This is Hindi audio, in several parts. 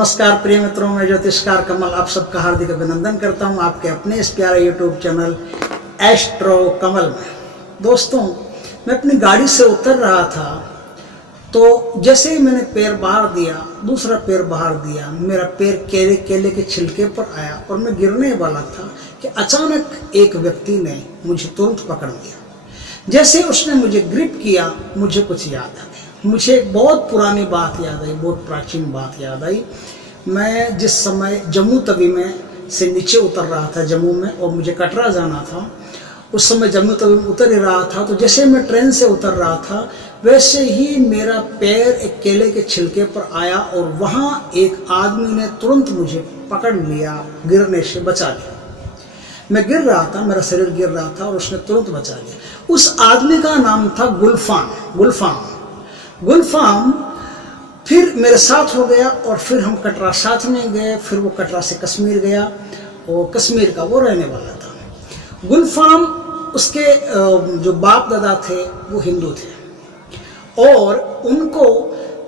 नमस्कार प्रिय मित्रों, मैं ज्योतिषकार कमल आप सबका हार्दिक अभिनंदन करता हूं आपके अपने इस प्यारे यूट्यूब चैनल एस्ट्रो कमल में। दोस्तों, मैं अपनी गाड़ी से उतर रहा था तो जैसे ही मैंने पैर बाहर दिया, दूसरा पैर बाहर दिया, मेरा पैर केले के छिलके पर आया और मैं गिरने वाला था कि अचानक एक व्यक्ति ने मुझे तुरंत पकड़ लिया। जैसे उसने मुझे ग्रिप किया, मुझे कुछ याद आ गया। मुझे एक बहुत पुरानी बात याद आई, बहुत प्राचीन बात याद आई। मैं जिस समय जम्मू तवी में से नीचे उतर रहा था जम्मू में, और मुझे कटरा जाना था, उस समय जम्मू तवी में उतर ही रहा था। तो जैसे मैं ट्रेन से उतर रहा था वैसे ही मेरा पैर एक केले के छिलके पर आया और वहाँ एक आदमी ने तुरंत मुझे पकड़ लिया, गिरने से बचा लिया। मैं गिर रहा था, मेरा शरीर गिर रहा था और उसने तुरंत बचा लिया। उस आदमी का नाम था गुलफाम। फिर मेरे साथ हो गया और फिर हम कटरा साथ में गए। फिर वो कटरा से कश्मीर गया और कश्मीर का वो रहने वाला था। गुलफाम, उसके जो बाप दादा थे वो हिंदू थे और उनको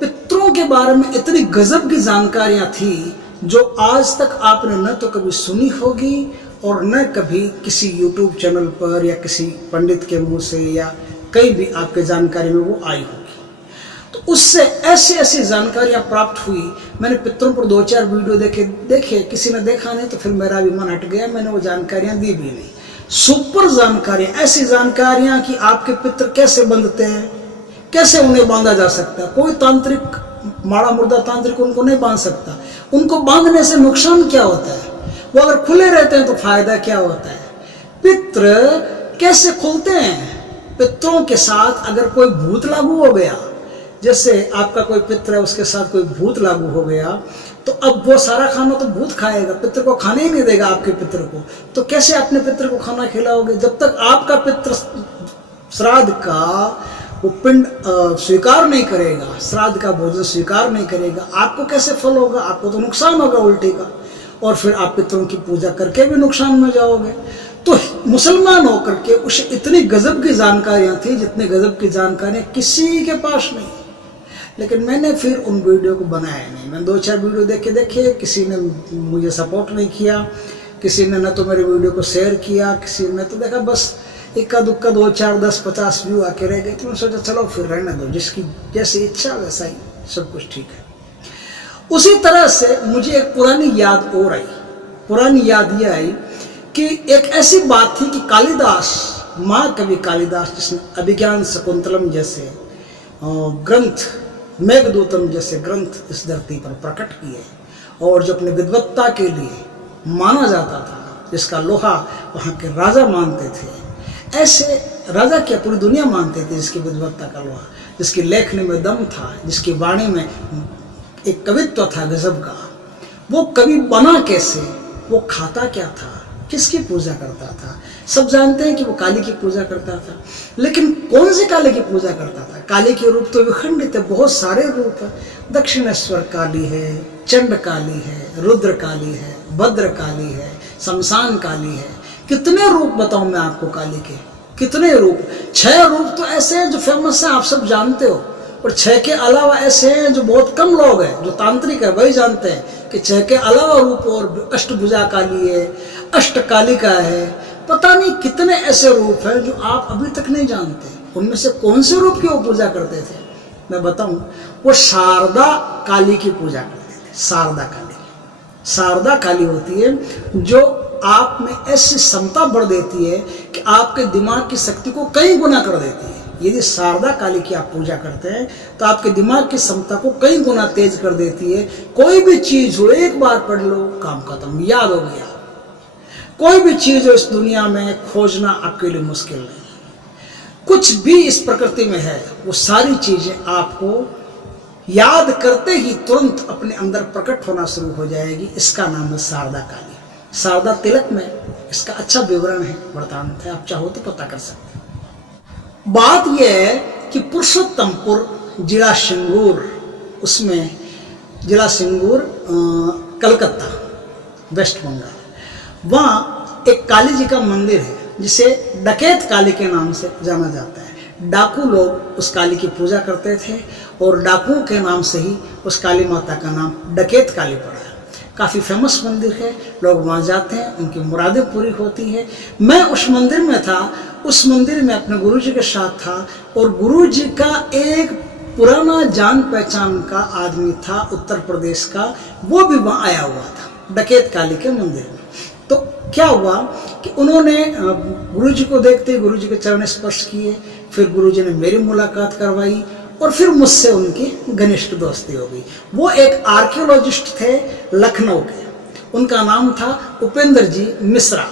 पितरों के बारे में इतनी गजब की जानकारियां थी जो आज तक आपने न तो कभी सुनी होगी और न कभी किसी यूट्यूब चैनल पर या किसी पंडित के मुंह से या कहीं भी आपके जानकारी में वो आई होगी। तो उससे ऐसी ऐसी जानकारियां प्राप्त हुई। मैंने पितरों पर 2-4 वीडियो देखे, किसी ने देखा नहीं तो फिर मेरा भी मन हट गया, मैंने वो जानकारियां दी भी नहीं। सुपर जानकारियां, ऐसी जानकारियां कि आपके पितर कैसे बंधते हैं, कैसे उन्हें बांधा जा सकता है। कोई तांत्रिक, माड़ा मुर्दा तांत्रिक उनको नहीं बांध सकता। उनको बांधने से नुकसान क्या होता है, वो अगर खुले रहते हैं तो फायदा क्या होता है। पित्र कैसे खुलते हैं, पितरों के साथ अगर कोई भूत लागू हो गया, जैसे आपका कोई पित्र है उसके साथ कोई भूत लागू हो गया तो अब वो सारा खाना तो भूत खाएगा, पित्र को खाने ही नहीं देगा आपके पित्र को। तो कैसे अपने पित्र को खाना खिलाओगे जब तक आपका पित्र श्राद्ध का वो पिंड स्वीकार नहीं करेगा, श्राद्ध का भोजन स्वीकार नहीं करेगा, आपको कैसे फल होगा? आपको तो नुकसान होगा उल्टी का, और फिर आप पितरों की पूजा करके भी नुकसान में जाओगे। तो मुसलमान होकर के उसे इतनी गजब की जानकारियां थी जितनी गजब की जानकारियां किसी के पास नहीं। लेकिन मैंने फिर उन वीडियो को बनाया नहीं। मैंने 2-4 वीडियो देखे, किसी ने मुझे सपोर्ट नहीं किया, किसी ने न तो मेरे वीडियो को शेयर किया, किसी ने तो देखा बस इक्का दुक्का 2, 4, 10, 50 व्यू आके रह गए। तो मैंने सोचा चलो फिर रहने दो, जिसकी जैसी इच्छा वैसा ही सब कुछ ठीक है। उसी तरह से मुझे एक पुरानी याद और आई। पुरानी याद ये आई कि एक ऐसी बात थी कि कालिदास, महाकवि कालिदास, जिसने अभिज्ञान शकुंतलम जैसे ग्रंथ, मेघदूतम जैसे ग्रंथ इस धरती पर प्रकट किए और जो अपने विद्वत्ता के लिए माना जाता था, जिसका लोहा वहाँ के राजा मानते थे, ऐसे राजा क्या पूरी दुनिया मानते थे, जिसकी विद्वत्ता का लोहा, जिसकी लेखनी में दम था, जिसकी वाणी में एक कवित्व था गजब का। वो कवि बना कैसे, वो खाता क्या था, किसकी पूजा करता था? सब जानते हैं कि वो काली की पूजा करता था, लेकिन कौन से काली की पूजा करता था? काली के रूप तो विखंडित है, बहुत सारे रूप है। दक्षिणेश्वर काली है, चंड काली है, रुद्र काली है, भद्र काली है, शमशान काली है। कितने रूप बताऊं मैं आपको काली के, कितने रूप? 6 रूप तो ऐसे हैं जो फेमस हैं, आप सब जानते हो, और 6 के अलावा ऐसे हैं जो बहुत कम लोग हैं, जो तांत्रिक है वही जानते हैं कि 6 के अलावा रूप और अष्टभुजा काली है, अष्टकालिका है, पता नहीं कितने ऐसे रूप हैं जो आप अभी तक नहीं जानते। उनमें से कौन से रूप की वो पूजा करते थे मैं बताऊं? वो शारदा काली की पूजा करते थे। शारदा काली होती है जो आप में ऐसी क्षमता बढ़ देती है कि आपके दिमाग की शक्ति को कई गुना कर देती है। यदि शारदा काली की आप पूजा करते हैं तो आपके दिमाग की क्षमता को कई गुना तेज कर देती है। कोई भी चीज हो, एक बार पढ़ लो, काम खत्म, याद हो गया। कोई भी चीज हो इस दुनिया में खोजना आपके लिए मुश्किल नहीं। कुछ भी इस प्रकृति में है, वो सारी चीजें आपको याद करते ही तुरंत अपने अंदर प्रकट होना शुरू हो जाएगी। इसका नाम है शारदा काली। शारदा तिलक में इसका अच्छा विवरण है, वृतांत है, आप चाहो तो पता कर सकते हैं। बात यह है कि पुरुषोत्तमपुर जिला सिंगूर, उसमें जिला सिंगूर कलकत्ता, वेस्ट बंगाल, वहाँ एक काली जी का मंदिर है जिसे डकैत काली के नाम से जाना जाता है। डाकू लोग उस काली की पूजा करते थे और डाकुओं के नाम से ही उस काली माता का नाम डकैत काली पड़ा है। काफ़ी फेमस मंदिर है, लोग वहाँ जाते हैं, उनकी मुरादें पूरी होती है। मैं उस मंदिर में था, उस मंदिर में अपने गुरुजी के साथ था और गुरुजी का एक पुराना जान पहचान का आदमी था उत्तर प्रदेश का, वो भी वहाँ आया हुआ था डकैत काली के मंदिर में। तो क्या हुआ कि उन्होंने गुरुजी को देखते गुरुजी के चरण स्पर्श किए, फिर गुरुजी ने मेरी मुलाकात करवाई और फिर मुझसे उनकी घनिष्ठ दोस्ती हो गई। वो एक आर्कियोलॉजिस्ट थे लखनऊ के, उनका नाम था उपेंद्र जी मिश्रा।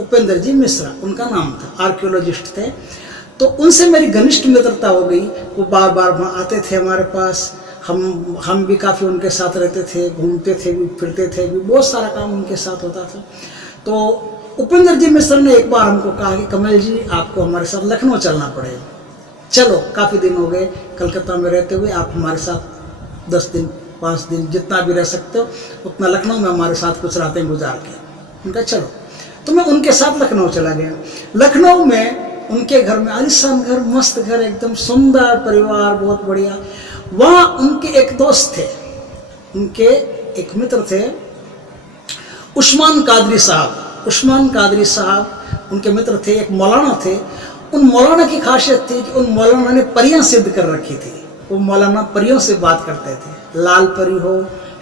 उपेंद्र जी मिश्रा उनका नाम था, आर्कियोलॉजिस्ट थे। तो उनसे मेरी घनिष्ठ मित्रता हो गई। वो बार बार वहाँ आते थे हमारे पास, हम भी काफ़ी उनके साथ रहते थे, घूमते थे भी, फिरते थे भी, बहुत सारा काम उनके साथ होता था। तो उपेंद्र जी मिश्र ने एक बार हमको कहा कि कमल जी आपको हमारे साथ लखनऊ चलना पड़ेगा। चलो, काफ़ी दिन हो गए कलकत्ता में रहते हुए, आप हमारे साथ 10 दिन 5 दिन जितना भी रह सकते हो उतना लखनऊ में हमारे साथ कुछ रातें गुजार के। उनका चलो, तो मैं उनके साथ लखनऊ चला गया। लखनऊ में उनके घर में आलीशान घर, मस्त घर, एकदम सुंदर परिवार, बहुत बढ़िया। वहाँ उनके एक दोस्त थे, उनके एक मित्र थे उस्मान कादरी साहब। उस्मान कादरी साहब उनके मित्र थे, एक मौलाना थे। उन मौलाना की खासियत थी कि उन मौलाना ने परियां सिद्ध कर रखी थी। वो मौलाना परियों से बात करते थे, लाल परी हो,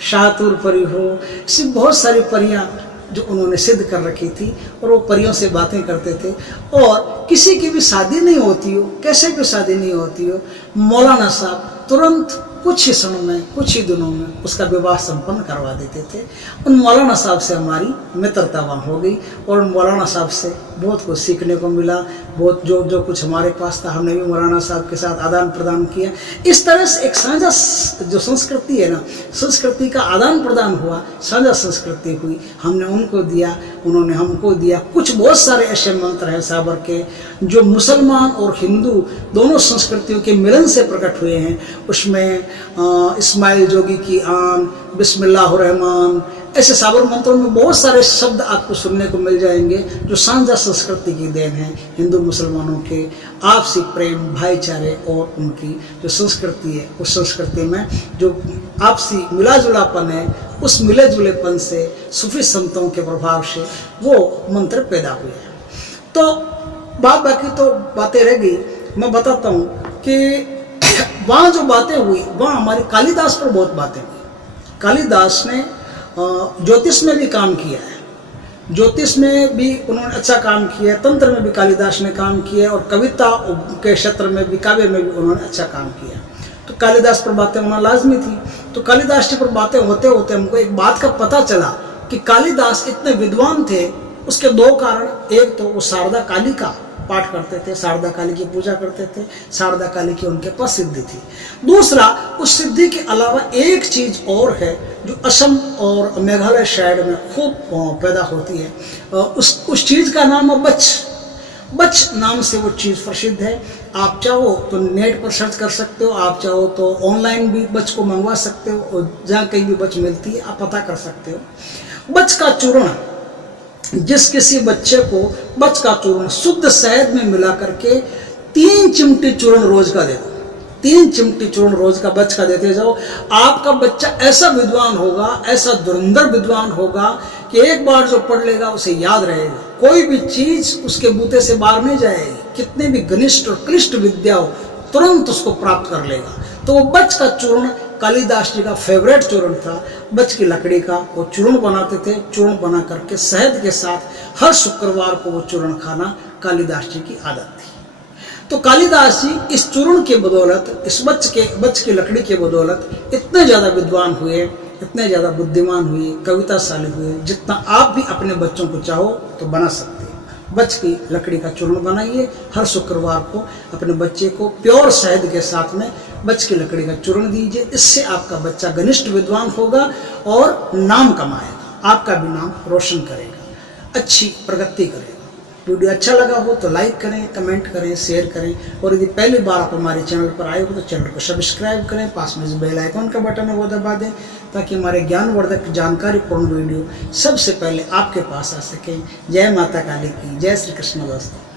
शाहतूर परी हो, ऐसी बहुत सारी परियां जो उन्होंने सिद्ध कर रखी थी और वो परियों से बातें करते थे। और किसी की भी शादी नहीं होती हो, कैसे भी शादी नहीं होती हो, मौलाना साहब तुरंत कुछ ही समय में, कुछ ही दिनों में उसका विवाह संपन्न करवा देते थे। उन मौलाना साहब से हमारी मित्रता वहाँ हो गई और मौलाना साहब से बहुत कुछ सीखने को मिला। बहुत जो कुछ हमारे पास था हमने भी मौलाना साहब के साथ आदान प्रदान किया। इस तरह से एक साझा जो संस्कृति है ना, संस्कृति का आदान प्रदान हुआ, साझा संस्कृति हुई। हमने उनको दिया, उन्होंने हमको दिया। कुछ बहुत सारे ऐसे मंत्र हैं साबर के जो मुसलमान और हिंदू दोनों संस्कृतियों के मिलन से प्रकट हुए हैं। उसमें इस्माइल जोगी की आन, बिस्मिल्लाहुर्रहमान, ऐसे साबर मंत्रों में बहुत सारे शब्द आपको सुनने को मिल जाएंगे जो साझा संस्कृति की देन है, हिंदू मुसलमानों के आपसी प्रेम, भाईचारे और उनकी जो संस्कृति है, उस संस्कृति में जो आपसी मिलाजुलापन है, उस मिले जुलेपन से सूफी संतों के प्रभाव से वो मंत्र पैदा हुए हैं। तो बाकी तो बातें रह गई। मैं बताता हूँ कि वहाँ जो बातें हुई, वहाँ हमारी कालिदास पर बहुत बातें हुई। कालिदास ने ज्योतिष में भी काम किया है, ज्योतिष में भी उन्होंने अच्छा काम किया है, तंत्र में भी कालिदास ने काम किया है और कविता के क्षेत्र में भी, काव्य में भी उन्होंने अच्छा काम किया। तो कालिदास पर बातें होना लाजमी थी। तो कालिदास जी पर बातें होते होते हमको एक बात का पता चला कि कालिदास इतने विद्वान थे। उसके 2 कारण, एक तो वो शारदा काली का पाठ करते थे, शारदा काली की पूजा करते थे, शारदा काली की उनके पास सिद्धि थी। दूसरा, उस सिद्धि के अलावा एक चीज और है जो असम और मेघालय साइड में खूब पैदा होती है। उस चीज का नाम है बच। बच नाम से वो चीज़ प्रसिद्ध है। आप चाहो तो नेट पर सर्च कर सकते हो, आप चाहो तो ऑनलाइन भी बच को मंगवा सकते हो, और जहाँ कहीं भी बच मिलती है आप पता कर सकते हो। बच का चूर्ण, जिस किसी बच्चे को बच का चूर्ण शुद्ध शहद में मिला करके 3 चिमटी चूर्ण रोज का दे दो, 3 चिमटी चूर्ण रोज का बच का देते जाओ, आपका बच्चा ऐसा विद्वान होगा, ऐसा धुरंधर विद्वान होगा कि एक बार जो पढ़ लेगा उसे याद रहेगा। कोई भी चीज उसके बूते से बाहर नहीं जाएगी, कितने भी घनिष्ठ और क्लिष्ट विद्या हो तुरंत उसको प्राप्त कर लेगा। तो वो बच का चूर्ण कालिदास जी का फेवरेट चूर्ण था। बच की लकड़ी का वो चूर्ण बनाते थे, चूर्ण बना करके शहद के साथ हर शुक्रवार को वो चूर्ण खाना कालिदास जी की आदत थी। तो कालिदास जी इस चूर्ण के बदौलत, इस बच की लकड़ी के बदौलत इतने ज़्यादा विद्वान हुए, इतने ज़्यादा बुद्धिमान हुए, कविताशाली हुए, जितना आप भी अपने बच्चों को चाहो तो बना सकते हैं। बच की लकड़ी का चूर्ण बनाइए, हर शुक्रवार को अपने बच्चे को प्योर शहद के साथ में बच की लकड़ी का चूर्ण दीजिए। इससे आपका बच्चा घनिष्ठ विद्वान होगा और नाम कमाएगा, आपका भी नाम रोशन करेगा, अच्छी प्रगति करेगा। वीडियो अच्छा लगा हो तो लाइक करें, कमेंट करें, शेयर करें, और यदि पहली बार आप हमारे चैनल पर आए हो तो चैनल को सब्सक्राइब करें, पास में जो बेल आइकॉन का बटन है वो दबा दें, ताकि हमारे ज्ञानवर्धक जानकारीपूर्ण वीडियो सबसे पहले आपके पास आ सके। जय माता काली की, जय श्री कृष्ण दोस्तों।